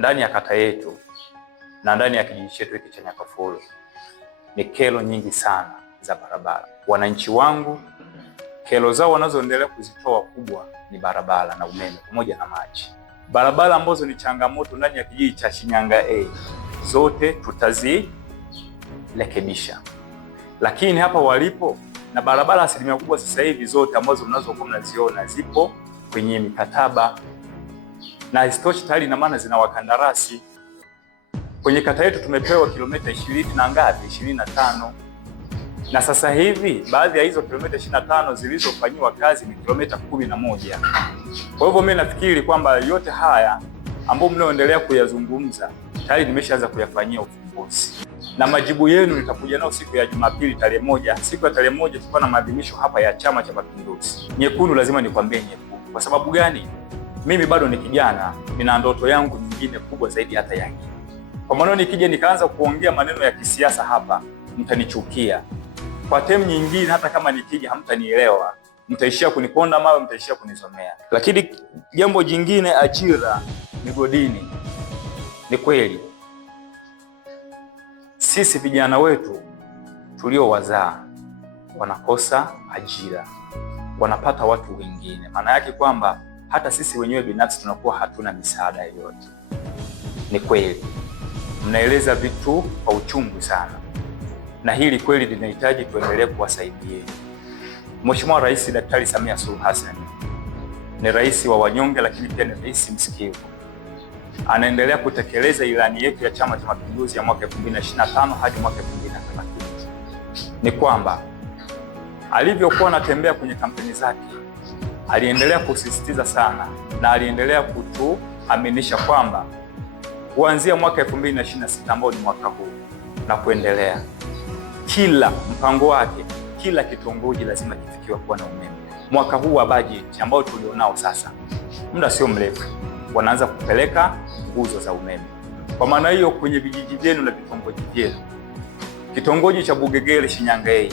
Ndani ya kata yetu na ndani ya kijiji chetu hiki cha Nyakafulu ni kero nyingi sana za barabara. Wananchi wangu kero zao wanazoendelea kuzitoa kubwa ni barabara na umeme pamoja na maji. Barabara ambazo ni changamoto ndani ya kijiji cha Shinyanga A zote tutazirekebisha. Lakini hapa walipo na barabara asilimia kubwa sasa hivi zote ambazo mnazokuwa mnaziona zipo kwenye mikataba na isitoshe tayari na maana zina wakandarasi. Kwenye kata yetu tumepewa kilomita 20 na ngapi? 25. Na sasa hivi baadhi ya hizo kilomita 25 zilizofanyiwa kazi ni kilomita 11. Kwa hivyo mimi nafikiri kwamba yote haya ambayo mnaoendelea kuyazungumza tayari nimeshaanza kuyafanyia ufumbuzi. Na majibu yenu nitakuja nao siku ya Jumapili tarehe 1. Siku ya tarehe 1 tutakuwa na maadhimisho hapa ya Chama cha Mapinduzi. Nyekundu lazima nikwambie nyekundu. Kwa sababu gani? Mimi bado ni kijana, nina ndoto yangu nyingine kubwa zaidi hata yangu. Kwa maana nikija nikaanza kuongea maneno ya kisiasa hapa, mtanichukia. Kwa term nyingine hata kama nikija hamtanielewa. Mtaishia kuniponda mawe, mtaishia kunizomea. Lakini jambo jingine, ajira migodini. Ni kweli sisi vijana wetu tuliowazaa wanakosa ajira, wanapata watu wengine. Maana yake kwamba hata sisi wenyewe binafsi tunakuwa hatuna misaada yoyote. Ni kweli mnaeleza vitu kwa uchungu sana, na hili kweli linahitaji tuendelee kuwasaidia. Mheshimiwa Rais Daktari Samia Suluhu Hassan ni rais wa wanyonge, lakini pia ni rais msikivu. Anaendelea kutekeleza ilani yetu ya Chama cha Mapinduzi ya mwaka 2025 hadi mwaka 2030. Ni kwamba alivyokuwa anatembea kwenye kampeni zake aliendelea kusisitiza sana na aliendelea kutuaminisha kwamba kuanzia mwaka 2026 ambao ni mwaka huu na kuendelea, kila mpango wake, kila kitongoji lazima kifikiwe kuwa na umeme. Mwaka huu wa bajeti ambao tulionao sasa, muda sio mrefu wanaanza kupeleka nguzo za umeme. Kwa maana hiyo kwenye vijiji vyenu na vitongoji vyenu, kitongoji cha Bugegere Shinyanga A,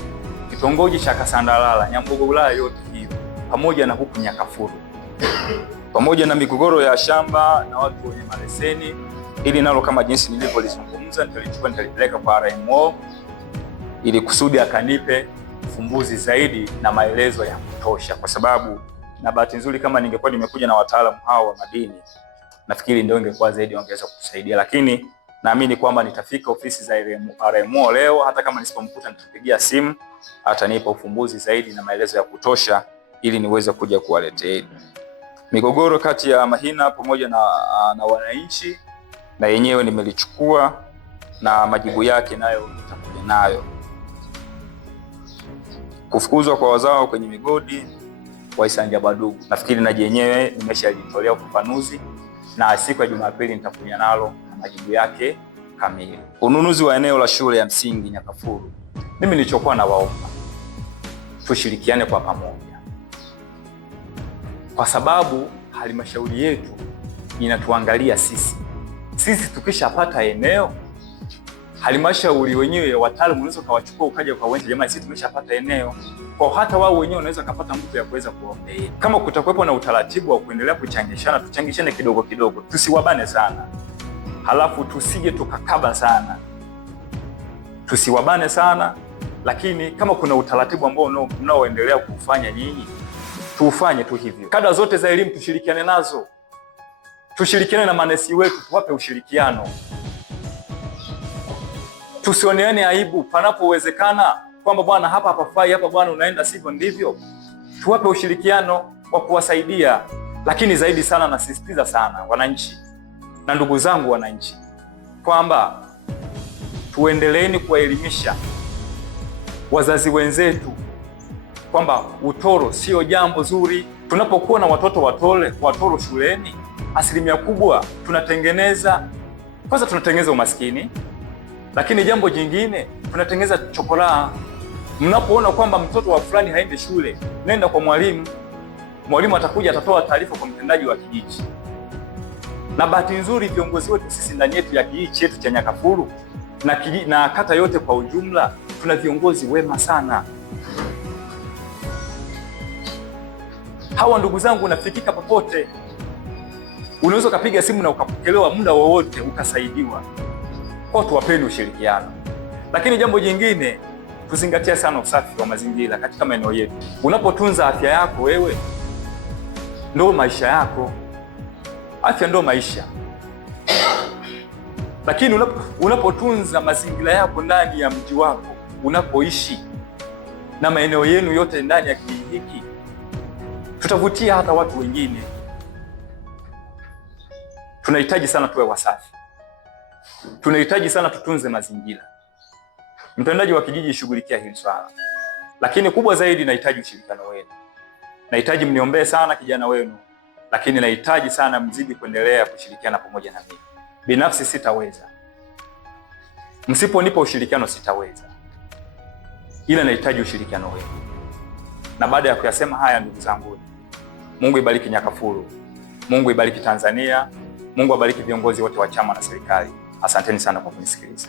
kitongoji cha Kasandalala, Nyambogo, wilaya yote hiyo pamoja na huku Nyakafulu, pamoja na migogoro ya shamba na watu wenye maleseni, ili nalo kama jinsi nilivyolizungumza nitalichukua nitalipeleka kwa RMO ili kusudi akanipe ufumbuzi zaidi na maelezo ya kutosha, kwa sababu na bahati nzuri kama ningekuwa nimekuja na wataalamu hao wa madini nafikiri ndio ingekuwa zaidi ongeza kutusaidia. Lakini naamini kwamba nitafika ofisi za RMO leo, hata kama nisipomkuta nitapigia simu, atanipa ufumbuzi zaidi na maelezo ya kutosha ili niweze kuja kuwaletea. Migogoro kati ya Mahina pamoja na wananchi na yenyewe nimelichukua na majibu yake nayo nitakuja nayo. Kufukuzwa kwa wazao kwenye migodi wa Isanja Badugu, nafikiri na yenyewe nimeshalitolea ufafanuzi na siku ya Jumapili nitakuja nalo na majibu yake kamili. Ununuzi wa eneo la shule ya msingi Nyakafulu, mimi nilichokuwa na waomba tushirikiane kwa pamoja, kwa sababu halmashauri yetu inatuangalia sisi. Sisi tukishapata eneo, halmashauri wenyewe wataalamu unaweza kawachukua ukaja kwa wengi, jamani sisi tumeshapata eneo. Kwa hata wao wenyewe wanaweza kupata mtu ya kuweza kuombea. Kama kutakuwepo na utaratibu wa kuendelea kuchangishana, tuchangishane kidogo kidogo, tusiwabane sana. Halafu tusije tukakaba sana. Tusiwabane sana, lakini kama kuna utaratibu ambao mnaoendelea kufanya nyinyi, tuufanye tu hivyo. Kada zote za elimu tushirikiane nazo. Tushirikiane na manesi wetu, tuwape ushirikiano. Tusioneane aibu panapowezekana kwamba bwana hapa hapafai, hapa bwana unaenda sivyo ndivyo. Tuwape ushirikiano wa kuwasaidia. Lakini zaidi sana nasisitiza sana wananchi na ndugu zangu wananchi kwamba tuendeleeni kuwaelimisha wazazi wenzetu kwamba utoro sio jambo zuri. Tunapokuwa na watoto watoro shuleni, asilimia kubwa tunatengeneza umaskini, lakini jambo jingine tunatengeneza chokoraa. Mnapoona kwamba mtoto wa fulani haendi shule, nenda kwa mwalimu. Mwalimu atakuja atatoa taarifa kwa mtendaji wa kijiji. Na bahati nzuri viongozi wetu sisi ndani yetu ya kijiji chetu cha Nyakafulu na kata yote kwa ujumla tuna viongozi wema sana. Hawa ndugu zangu nafikika popote. unaweza ukapiga simu na ukapokelewa muda wowote ukasaidiwa. Kwa tuwapeni ushirikiano. Lakini jambo jingine, tuzingatia sana usafi wa mazingira katika maeneo yetu. Unapotunza afya yako, wewe ndio maisha yako. Afya ndio maisha. Lakini unapotunza mazingira yako ndani ya mji wako unapoishi na maeneo yenu yote ndani ya kijiji hiki, tutavutia hata watu wengine. Tunahitaji sana tuwe wasafi. Tunahitaji sana tutunze mazingira. Mtendaji wa kijiji, shughulikia hili swala. Lakini kubwa zaidi, nahitaji ushirikiano wenu. Nahitaji mniombee sana kijana wenu, lakini nahitaji sana mzidi kuendelea kushirikiana pamoja na mimi. Binafsi sitaweza. Msiponipa ushirikiano sitaweza. Ila nahitaji ushirikiano wenu. Na baada ya kuyasema haya, ndugu zangu, Mungu ibariki Nyakafulu. Mungu ibariki Tanzania. Mungu abariki viongozi wote wa chama na serikali. Asanteni sana kwa kunisikiliza.